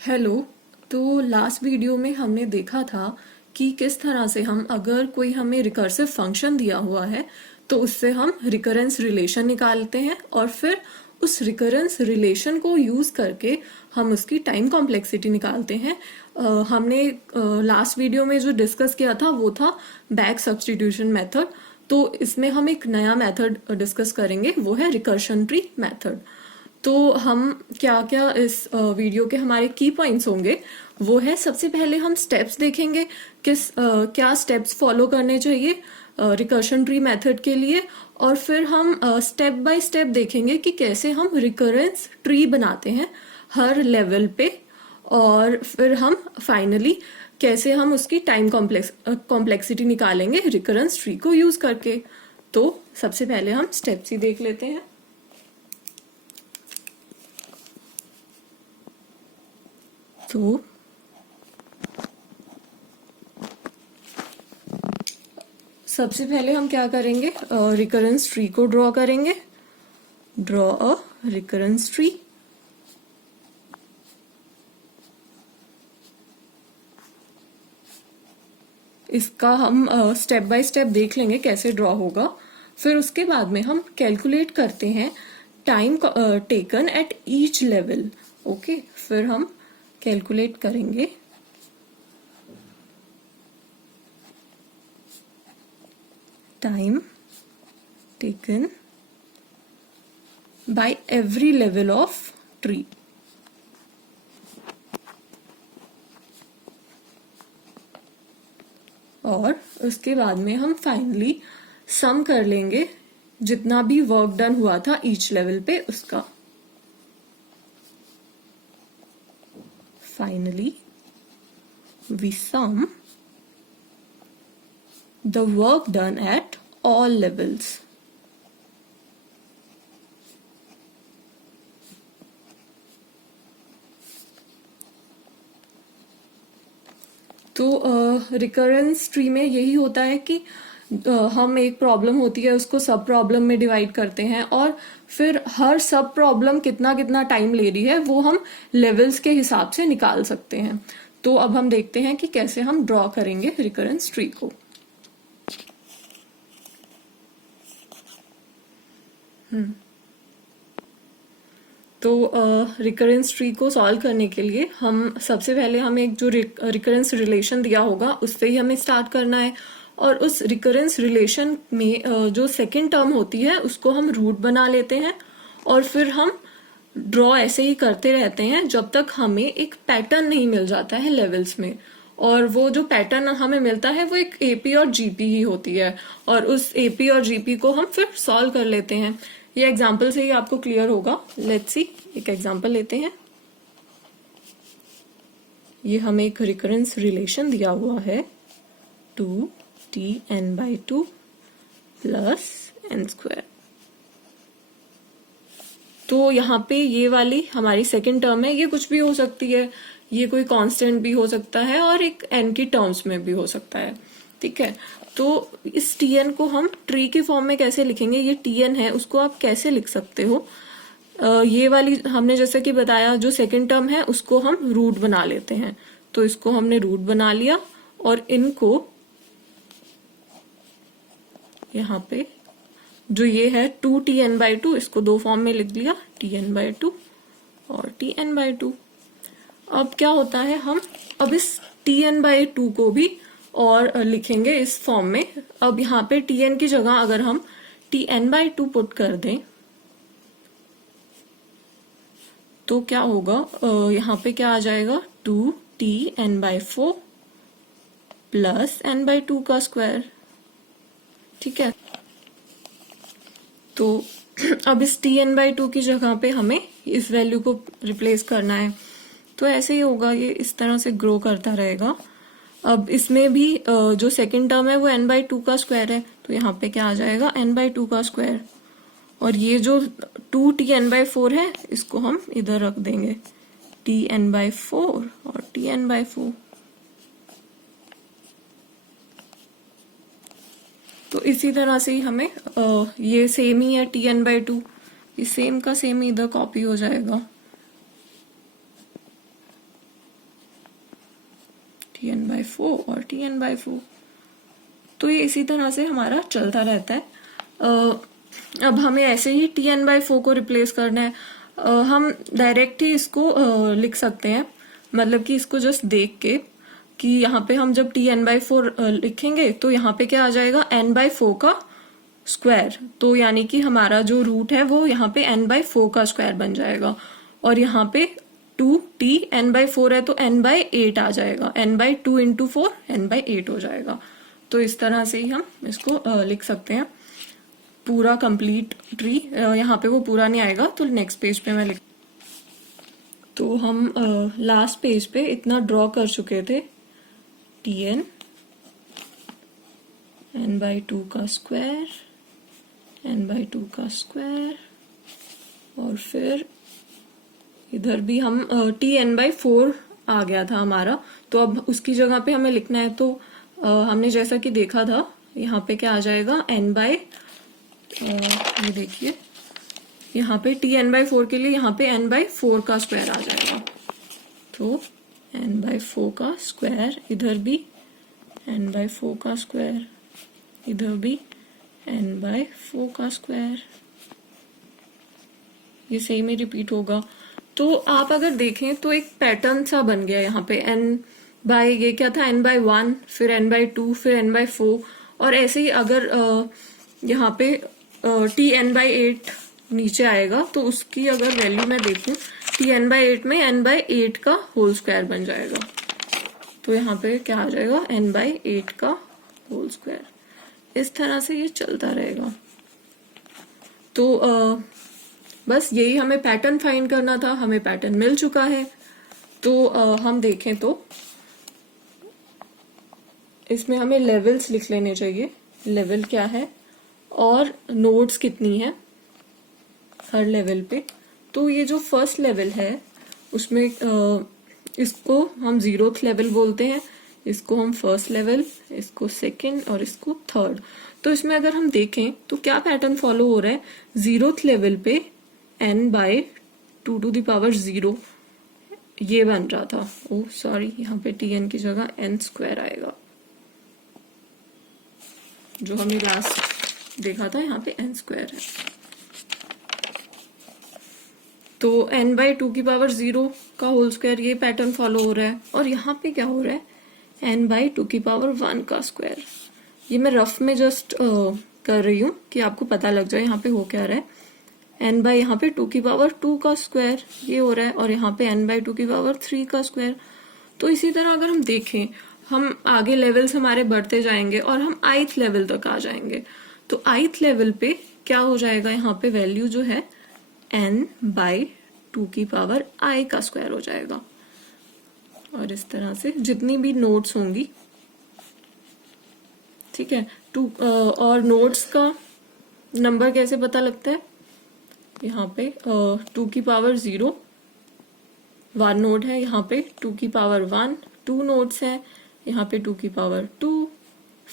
Hello. तो last video में हमने देखा था कि किस तरह से हम अगर कोई हमें रिकर्सिव फंक्शन दिया हुआ है तो उससे हम रिकरेंस रिलेशन निकालते हैं और फिर उस रिकरेंस रिलेशन को यूज़ करके हम उसकी टाइम कॉम्प्लेक्सिटी निकालते हैं। हमने लास्ट वीडियो में जो डिस्कस किया था वो था बैक सब्स्टिट्यूशन मेथड। तो इसमें हम एक नया मेथड डिस्कस करेंगे, वो है रिकर्शन ट्री मेथड। तो हम क्या क्या इस वीडियो के हमारे की पॉइंट्स होंगे वो है, सबसे पहले हम स्टेप्स देखेंगे क्या स्टेप्स फॉलो करने चाहिए रिकर्शन ट्री मेथड के लिए, और फिर हम स्टेप बाय स्टेप देखेंगे कि कैसे हम रिकरेंस ट्री बनाते हैं हर लेवल पे, और फिर हम फाइनली कैसे हम उसकी टाइम कॉम्प्लेक्सिटी निकालेंगे रिकरेंस ट्री को यूज करके। तो सबसे पहले हम स्टेप्स ही देख लेते हैं। तो सबसे पहले हम क्या करेंगे, रिकरेंस ट्री को ड्रॉ करेंगे। Draw a recurrence tree. इसका हम स्टेप बाय स्टेप देख लेंगे कैसे ड्रॉ होगा। फिर उसके बाद में हम कैलकुलेट करते हैं time taken at each level. Okay, फिर हम कैलकुलेट करेंगे time taken by every level of tree. और उसके बाद में हम फाइनली सम कर लेंगे जितना भी वर्क डन हुआ था ईच लेवल पे उसका। Finally we sum the work done at all levels. तो रिकरेंस ट्री में यही होता है कि हम एक प्रॉब्लम होती है उसको सब प्रॉब्लम में डिवाइड करते हैं, और फिर हर सब प्रॉब्लम कितना कितना टाइम ले रही है वो हम लेवल्स के हिसाब से निकाल सकते हैं। तो अब हम देखते हैं कि कैसे हम ड्रॉ करेंगे रिकरेंस ट्री को। तो रिकरेंस ट्री को सॉल्व करने के लिए हम सबसे पहले हमें एक जो रिकरेंस रिलेशन दिया होगा उससे ही हमें स्टार्ट करना है, और उस रिकरेंस रिलेशन में जो सेकंड टर्म होती है उसको हम रूट बना लेते हैं, और फिर हम ड्रॉ ऐसे ही करते रहते हैं जब तक हमें एक पैटर्न नहीं मिल जाता है लेवल्स में। और वो जो पैटर्न हमें मिलता है वो एक एपी और जीपी ही होती है, और उस एपी और जीपी को हम फिर सॉल्व कर लेते हैं। ये एग्जाम्पल से ही आपको क्लियर होगा। लेट्स सी, एक एग्जाम्पल लेते हैं। ये हमें एक रिकरेंस रिलेशन दिया हुआ है 2tn/2 प्लस n²। तो यहाँ पे ये वाली हमारी सेकेंड टर्म है, ये कुछ भी हो सकती है, ये कोई कांस्टेंट भी हो सकता है और एक n की टर्म्स में भी हो सकता है। ठीक है, तो इस tn को हम ट्री के फॉर्म में कैसे लिखेंगे, ये tn है उसको आप कैसे लिख सकते हो, ये वाली हमने जैसे कि बताया जो सेकंड टर्म है उसको हम रूट बना लेते हैं। तो इसको हमने रूट बना लिया और इनको यहाँ पे जो ये है 2tn/2 इसको दो फॉर्म में लिख लिया, tn/2 और tn/2। अब क्या होता है, हम अब इस tn/2 को भी और लिखेंगे इस फॉर्म में। अब यहाँ पे tn की जगह अगर हम tn/2 पुट कर दें तो क्या होगा, यहाँ पे क्या आ जाएगा 2tn/4 प्लस n/2 का स्क्वायर। ठीक है, तो अब इस tn/2 की जगह पे हमें इस वैल्यू को रिप्लेस करना है। तो ऐसे ही होगा, ये इस तरह से ग्रो करता रहेगा। अब इसमें भी जो सेकंड टर्म है वो n/2 का स्क्वायर है, तो यहाँ पे क्या आ जाएगा n/2 का स्क्वायर, और ये जो 2tn/4 है इसको हम इधर रख देंगे, tn/4 और tn/4। तो इसी तरह से ही हमें ये सेम ही है tn/2, ये सेम का सेम इधर कॉपी हो जाएगा। Tn/4 और Tn/4। तो ये इसी तरह से हमारा चलता रहता है। अब हमें ऐसे ही Tn/4 को रिप्लेस करना है। हम डायरेक्ट ही इसको लिख सकते हैं, मतलब कि इसको जस्ट देख के कि यहाँ पे हम जब Tn/4 लिखेंगे तो यहाँ पे क्या आ जाएगा, n/4 का स्क्वायर। तो यानी कि हमारा जो रूट है वो यहाँ पे n/4 का स्क्वायर बन जाएगा, और यहाँ पे 2t n/4 है तो n/8 आ जाएगा, n/2 इंटू 4 n/8 हो जाएगा। तो इस तरह से ही हम इसको लिख सकते हैं पूरा कंप्लीट ट्री। यहाँ पे वो पूरा नहीं आएगा तो नेक्स्ट पेज पे मैं लिख। तो हम लास्ट पेज पे इतना ड्रॉ कर चुके थे, Tn n/2 का स्क्वायर, n/2 का स्क्वायर, और फिर इधर भी हम Tn/4 आ गया था हमारा। तो अब उसकी जगह पे हमें लिखना है, तो हमने जैसा कि देखा था यहाँ पे क्या आ जाएगा, ये देखिए यहाँ पे Tn/4 के लिए यहाँ पे n/4 का स्क्वायर आ जाएगा। तो n/4 का स्क्वायर, इधर भी n/4 का स्क्वायर, इधर भी n/4 का स्क्वायर, ये सेम ही रिपीट होगा। तो आप अगर देखें तो एक पैटर्न सा बन गया यहाँ पे, ये क्या था, n/1, फिर n/2, फिर n/4, और ऐसे ही अगर यहाँ पे Tn/8 नीचे आएगा तो उसकी अगर वैल्यू मैं देखूं, Tn/8 में n/8 का होल स्क्वायर बन जाएगा। तो यहाँ पे क्या आ जाएगा, n/8 का होल स्क्वायर। इस तरह से ये चलता रहेगा। तो बस यही हमें पैटर्न फाइंड करना था, हमें पैटर्न मिल चुका है। तो हम देखें तो इसमें हमें लेवल्स लिख लेने चाहिए, लेवल क्या है और नोड्स कितनी है हर लेवल पे। तो ये जो फर्स्ट लेवल है उसमें इसको हम 0th लेवल बोलते हैं, इसको हम फर्स्ट लेवल, इसको सेकंड और इसको थर्ड। तो इसमें अगर हम देखें तो क्या पैटर्न फॉलो हो रहा है, 0th लेवल पे n/2⁻0 ये बन रहा था। ओ सॉरी, यहाँ पे Tn की जगह n² आएगा, जो हमने लास्ट देखा था यहाँ पे n² है। तो n/2⁻0 का होल स्क्वायर ये पैटर्न फॉलो हो रहा है। और यहाँ पे क्या हो रहा है, n/2⁻1 का स्क्वायर। ये मैं रफ में जस्ट कर रही हूँ कि आपको पता लग जाए यहाँ पे हो क्या रहा है। यहाँ पे 2⁻2 का स्क्वायर ये हो रहा है, और यहाँ पे n/2⁻3 का स्क्वायर। तो इसी तरह अगर हम देखें, हम आगे लेवल्स हमारे बढ़ते जाएंगे और हम ith लेवल तक आ जाएंगे। तो ith लेवल पे क्या हो जाएगा, यहाँ पे वैल्यू जो है n/2⁻i का स्क्वायर हो जाएगा। और इस तरह से जितनी भी नोड्स होंगी, ठीक है। और नोड्स का नंबर कैसे पता लगता है, यहाँ पे 2⁻0 1 नोड है, यहाँ पे 2⁻1 2 नोड्स हैं, यहाँ पे 2⁻2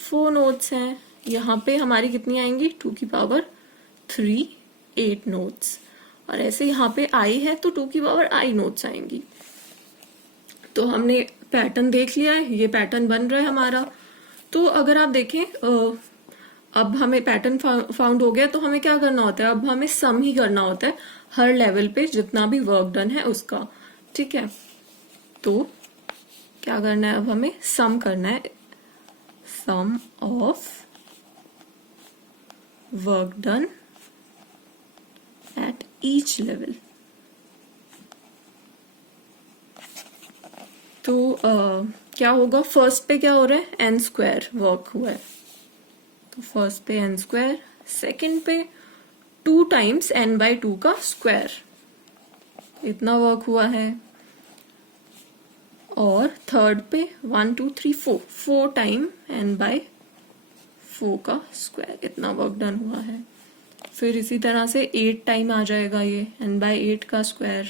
4 नोड्स हैं, यहाँ पे हमारी कितनी आएंगी 2⁻3 8 नोड्स, और ऐसे यहाँ पे i है तो 2⁻i नोड्स आएंगी। तो हमने पैटर्न देख लिया है, ये पैटर्न बन रहा है हमारा। तो अगर आप देखें अब हमें पैटर्न फाउंड हो गया, तो हमें क्या करना होता है, अब हमें सम ही करना होता है हर लेवल पे जितना भी वर्क डन है उसका, ठीक है। तो क्या करना है, अब हमें सम करना है, sum of work done at each level. तो क्या होगा, फर्स्ट पे क्या हो रहा है, n² वर्क हुआ है, तो फर्स्ट पे n², सेकंड पे 2 टाइम्स n/2 का स्क्वायर, इतना वर्क हुआ है, और थर्ड पे 1 2 3 4 टाइम n/4 का स्क्वायर, इतना वर्क डन हुआ है। फिर इसी तरह से 8 टाइम आ जाएगा ये n/8 का स्क्वायर,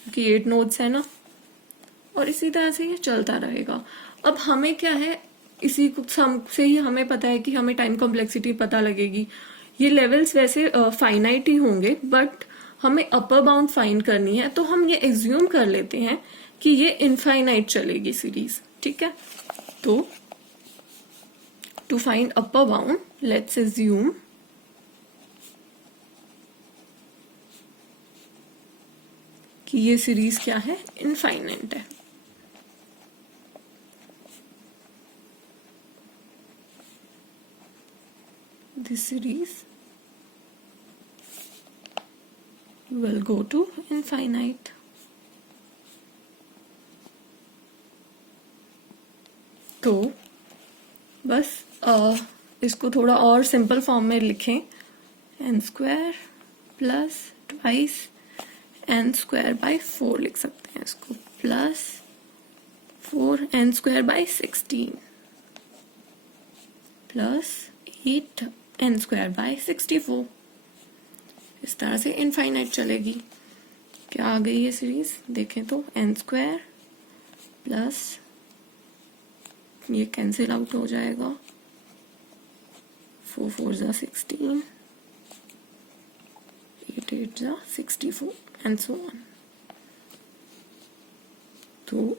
क्योंकि 8 नोड्स है ना, और इसी तरह से ये चलता रहेगा। अब हमें क्या है, इसी सम से ही हमें पता है कि हमें टाइम कॉम्प्लेक्सिटी पता लगेगी। ये लेवल्स वैसे फाइनाइट ही होंगे, बट हमें अपर बाउंड फाइंड करनी है, तो हम ये एज्यूम कर लेते हैं कि ये इनफाइनाइट चलेगी सीरीज, ठीक है, तो to find upper bound let's assume कि ये सीरीज क्या है, इनफाइनाइट है। This series will go to infinite. तो बस इसको थोड़ा और सिंपल फॉर्म में लिखें, n square plus twice n square by 4 लिख सकते हैं इसको, plus 4n square by 16 plus 8n square by 64। इस तरह से इनफाइनाइट चलेगी। क्या आ गई ये सीरीज, देखें तो n स्क्वायर प्लस ये कैंसिल आउट हो जाएगा, 4 4 जा 16, 8 8 जा 64 एंड सो ऑन। तो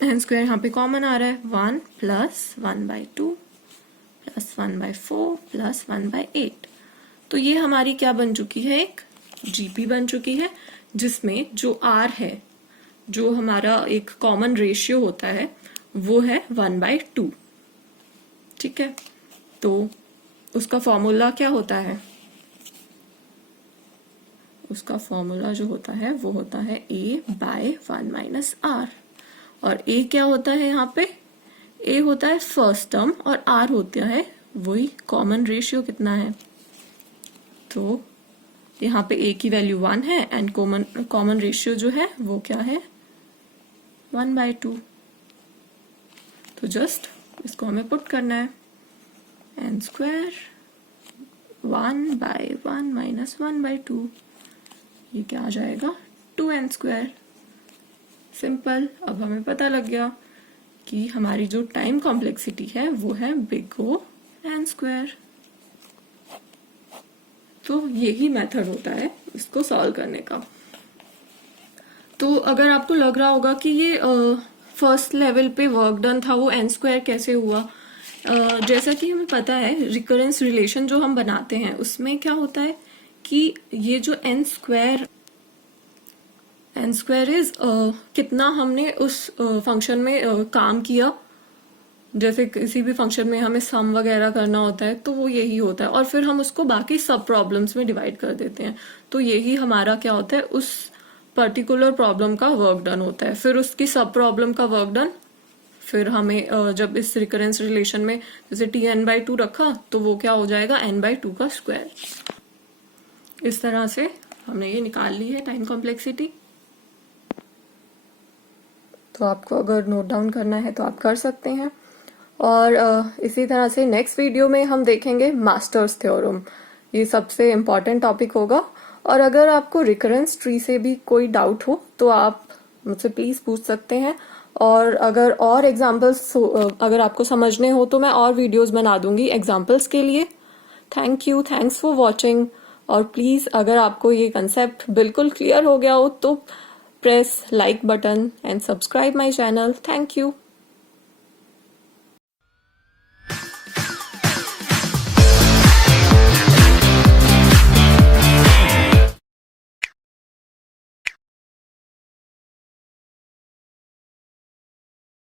n स्क्वायर यहाँ पे कॉमन आ रहा है, 1 प्लस 1/2 प्लस 1/4 प्लस 1/8। तो ये हमारी क्या बन चुकी है, एक जीपी बन चुकी है, जिसमें जो आर है, जो हमारा एक कॉमन रेशियो होता है, वो है 1/2। ठीक है, तो उसका फॉर्मूला क्या होता है, उसका फॉर्मूला जो होता है वो होता है a/1 - r। और a क्या होता है यहाँ पे, a होता है फर्स्ट टर्म और r होता है वही कॉमन रेशियो कितना है। तो यहाँ पे a की वैल्यू 1 है एंड कॉमन रेशियो जो है वो क्या है, 1/2। तो जस्ट इसको हमें पुट करना है, n स्क्वायर 1/1 - 1/2, ये क्या आ जाएगा, 2n स्क्वायर। सिंपल। अब हमें पता लग गया कि हमारी जो टाइम कॉम्प्लेक्सिटी है वो है बिग O n स्क्वायर। तो यही मेथड होता है इसको सॉल्व करने का। तो अगर आपको लग रहा होगा कि ये फर्स्ट लेवल पे वर्क डन था वो n स्क्वायर कैसे हुआ, जैसा कि हमें पता है रिकरेंस रिलेशन जो हम बनाते हैं उसमें क्या होता है कि ये जो n स्क्वायर इज कितना हमने उस फंक्शन में काम किया। जैसे किसी भी फंक्शन में हमें सम वगैरह करना होता है तो वो यही होता है, और फिर हम उसको बाकी सब प्रॉब्लम्स में डिवाइड कर देते हैं। तो यही हमारा क्या होता है, उस पर्टिकुलर प्रॉब्लम का वर्क डन होता है। फिर उसकी सब प्रॉब्लम का वर्क डन, फिर हमें जब इस रिकरेंस रिलेशन में जैसे Tn/2 रखा तो वो क्या हो जाएगा, n/2 का स्क्वायर। इस तरह से हमने ये निकाल ली है टाइम कॉम्प्लेक्सिटी। तो आपको अगर नोट डाउन करना है तो आप कर सकते हैं। और इसी तरह से नेक्स्ट वीडियो में हम देखेंगे मास्टर्स थ्योरम, ये सबसे इम्पॉर्टेंट टॉपिक होगा। और अगर आपको रिकरेंस ट्री से भी कोई डाउट हो तो आप मुझसे प्लीज पूछ सकते हैं। और अगर और एग्जाम्पल्स अगर आपको समझने हो तो मैं और वीडियोस बना दूंगी एग्जाम्पल्स के लिए। Thank you, thanks for watching. और प्लीज अगर आपको ये कंसेप्ट बिल्कुल क्लियर हो गया हो तो press like button and subscribe my channel. Thank you.